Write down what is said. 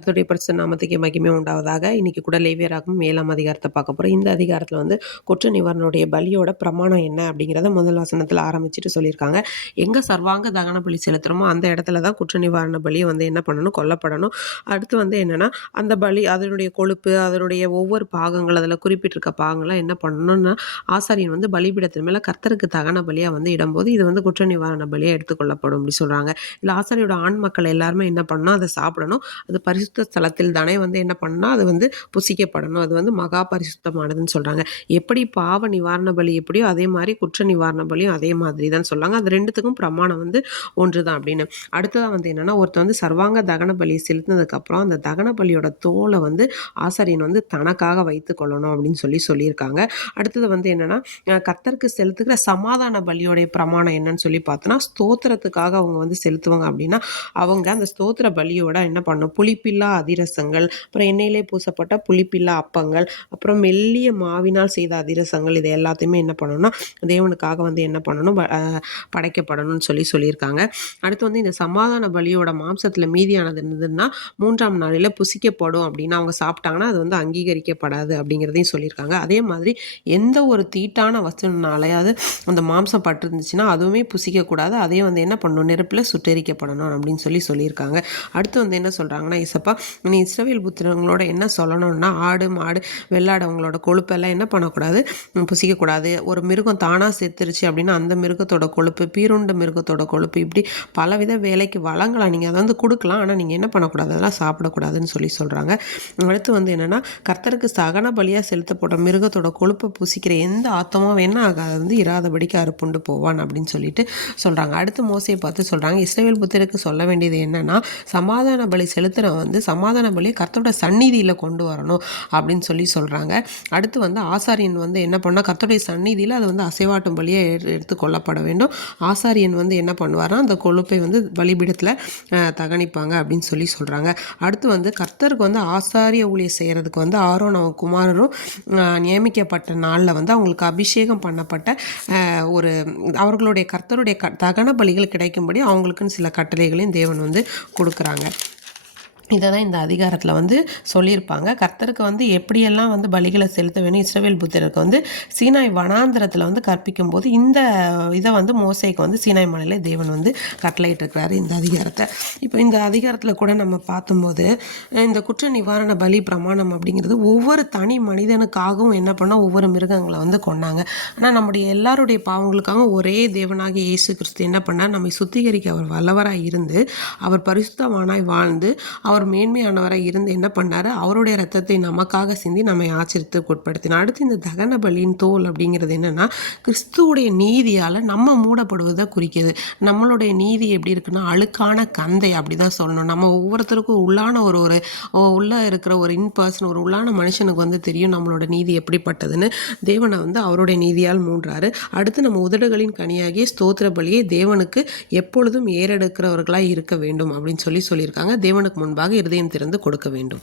கர்த்தருடைய பரிசுத்த நாமத்துக்கே மகிமை உண்டாவதாக. இன்னைக்கு கூட லேவியராகமம் 7ஆம் அதிகாரத்த பார்க்க போறோம். இந்த அதிகாரத்துல குற்ற நிவாரணுடைய பலியோட பிரமாணம் என்ன அப்படிங்கிறத முதல் வசனத்துல ஆரம்பிச்சுட்டு சொல்லியிருக்காங்க. எங்க சர்வாங்க தகன பலி செலுத்துறோமோ அந்த இடத்துல தான் குற்ற நிவாரண பலி என்ன பண்ணணும், கொல்லப்படணும். அடுத்து என்னன்னா, அந்த பலி அதனுடைய கொழுப்பு, அதனுடைய ஒவ்வொரு பாகங்கள் அதில் குறிப்பிட்டிருக்க பாகங்கள்லாம் என்ன பண்ணணும்னா, ஆசாரியன் பலிபீடத்தின் மேல கர்த்தருக்கு தகன பலியா இடும்போது இது குற்ற நிவாரண பலியா எடுத்துக்கொள்ளப்படும் அப்படி சொல்றாங்க. இல்ல ஆசாரியோட ஆண் மக்கள் எல்லாருமே என்ன பண்ணணும், அதை சாப்பிடணும். அது பரிசுத்த ஸ்தலத்தில் தானே என்ன பண்ணணும், அது புசிக்கப்படணும். அது மகா பரிசுத்தமானதுன்னு சொல்றாங்க. எப்படி பாவ நிவாரண பலி எப்படியோ அதே மாதிரி குற்ற நிவாரண பலியும் அதே மாதிரி தான் சொல்றாங்க. அது ரெண்டுத்துக்கும் பிரமாணம் ஒன்று தான் அப்படின்னு. அடுத்ததா என்னன்னா, ஒருத்தர் சர்வாங்க தகன பலியை செலுத்தினதுக்கு அப்புறம் அந்த தகன பலியோட தோலை ஆசாரியன் தனக்காக வைத்து கொள்ளணும் அப்படின்னு சொல்லியிருக்காங்க. அடுத்தது என்னன்னா, கர்த்தருக்கு செலுத்துகிற சமாதான பலியோடைய பிரமாணம் என்னன்னு சொல்லி பார்த்தோன்னா, ஸ்தோத்திரத்துக்காக அவங்க செலுத்துவாங்க அப்படின்னா, அவங்க அந்த ஸ்தோத்திர பலியோட என்ன பண்ணணும், புளிப்பில்லா அதிரசங்கள், அப்புறம் எண்ணெயிலே பூசப்பட்ட புளிப்பில்லா அப்பங்கள், அப்புறம் மெல்லிய மாவினால் செய்த அதிரசங்கள், இது எல்லாத்தையுமே என்ன பண்ணணும்னா தேவனுக்காக என்ன பண்ணணும், படைக்கப்படணும்னு சொல்லியிருக்காங்க. அடுத்து இந்த சமாதான பலியோட மாம்சத்தில் மீதியானது இருந்ததுன்னா 3ஆம் நாளில் புசிக்கப்படும் அப்படின்னு அவங்க சாப்பிட்டாங்கன்னா அது அங்கீகரிக்கப்படாது அப்படிங்கிறதையும் சொல்லியிருக்காங்க. அதே மாதிரி எந்த ஒரு தீட்டான வஸ்துனாலையாவது அந்த மாம்சம் பட்டிருந்துச்சுன்னா அதுவுமே புசிக்கக்கூடாது. அதே என்ன பண்ணணும், நெருப்பில் சுட்டெரிக்கப்படணும் அப்படின்னு சொல்லியிருக்காங்க. அடுத்து என்ன சொல்கிறாங்கன்னா, இசப்பா நீ இஸ்ரவேல் புத்திரங்களோட என்ன சொல்லணும்னா, ஆடு மாடு வெள்ளாடு அவங்களோட கொழுப்பெல்லாம் என்ன பண்ணக்கூடாது, புசிக்கக்கூடாது. ஒரு மிருகம் தானாக செத்துருச்சு அப்படின்னா அந்த மிருகத்தோட கொழுப்பு, பீருண்ட மிருகத்தோட கொழுப்பு, இப்படி பலவித வேலைக்கு வளங்கலாம் நீங்கள் அதை கொடுக்கலாம். ஆனால் நீங்கள் என்ன பண்ணக்கூடாது, அதெல்லாம் சாப்பிடக்கூடாதுன்னு சொல்கிறாங்க. அடுத்து என்னென்னா, கர்த்தருக்கு சகன பலியாக செலுத்தப்பட்ட மிருகத்தோட கொழுப்பை புசிக்கிற எந்த ஆத்தமும் என்ன ஆகாது, இராதபடிக்கு அறுப்புண்டு போவான் அப்படின்னு சொல்கிறாங்க. அடுத்து மோசையை பார்த்து சொல்கிறாங்க, இஸ்ரவேல் புத்திரருக்கு சொல்ல வேண்டியது என்னென்னா, சமாதான பலி செலுத்துகிற சமாதான பலியை கர்த்தரோட சந்நிதியில் கொண்டு வரணும் அப்படின்னு சொல்கிறாங்க. அடுத்து ஆசாரியன் என்ன பண்ணால் கர்த்தருடைய சந்நிதியில் அது அசைவாட்டும் பலியை எடுத்து கொள்ளப்பட வேண்டும். ஆசாரியன் என்ன பண்ணுவார்னா அந்த கொழுப்பை பலிபீடத்தில் தகனிப்பாங்க அப்படின்னு சொல்கிறாங்க. அடுத்து கர்த்தருக்கு ஆசாரிய ஊழியை செய்கிறதுக்கு ஆரோன் அவன் குமாரரும் நியமிக்கப்பட்ட நாளில் அவங்களுக்கு அபிஷேகம் பண்ணப்பட்ட ஒரு அவர்களுடைய கர்த்தருடைய தகன பலிகள் கிடைக்கும்படி அவங்களுக்குன்னு சில கட்டளைகளையும் தேவன் கொடுக்குறாங்க. இதை தான் இந்த அதிகாரத்தில் சொல்லியிருப்பாங்க. கர்த்தருக்கு எப்படியெல்லாம் பலிகளை செலுத்த வேணும், இஸ்ரவேல் புத்திரருக்கு சீனாய் வனாந்திரத்தில் கற்பிக்கும் போது இந்த இதை மோசேக்கு சீனாய் மலையில் தேவன் கட்டளையிட்டிருக்கிறாரு இந்த அதிகாரத்தை. இப்போ இந்த அதிகாரத்தில் கூட நம்ம பார்த்தும்போது இந்த குற்ற நிவாரண பலி பிரமாணம் அப்படிங்கிறது ஒவ்வொரு தனி மனிதனுக்காகவும் என்ன பண்ணால் ஒவ்வொரு மிருகங்களை கொண்டாங்க. ஆனால் நம்முடைய எல்லாருடைய பாவங்களுக்காகவும் ஒரே தேவனாகிய இயேசு கிறிஸ்து என்ன பண்ணார், நம்மை சுத்திகரிக்க அவர் வல்லவராக இருந்து அவர் பரிசுத்தவானாய் வாழ்ந்து அவர் மேன்மையானவராக இருந்து என்ன பண்ணார், அவருடைய ரத்தத்தை நமக்காக சிந்தி நம்மை ஆச்சரியத்துக்கு உட்படுத்தினார். அடுத்து இந்த தகன பலியின் தோல் அப்படிங்கிறது என்னென்னா, கிறிஸ்துவுடைய நீதியால் நம்ம மூடப்படுவதை குறிக்கிது. நம்மளுடைய நீதி எப்படி இருக்குன்னா அழுக்கான கந்தை அப்படி தான் சொல்லணும். நம்ம ஒவ்வொருத்தருக்கும் உள்ளான ஒரு உள்ளே இருக்கிற ஒரு இன்பர்சன், ஒரு உள்ளான மனுஷனுக்கு தெரியும் நம்மளோட நீதி எப்படிப்பட்டதுன்னு. தேவனை அவருடைய நீதியால் மூன்றாரு. அடுத்து நம்ம உதடுகளின் கனியாகிய ஸ்தோத்திர பலியை தேவனுக்கு எப்பொழுதும் ஏறெடுக்கிறவர்களாக இருக்க வேண்டும் அப்படின்னு சொல்லியிருக்காங்க. தேவனுக்கு முன்பாக இருதயம் திறந்து கொடுக்க வேண்டும்.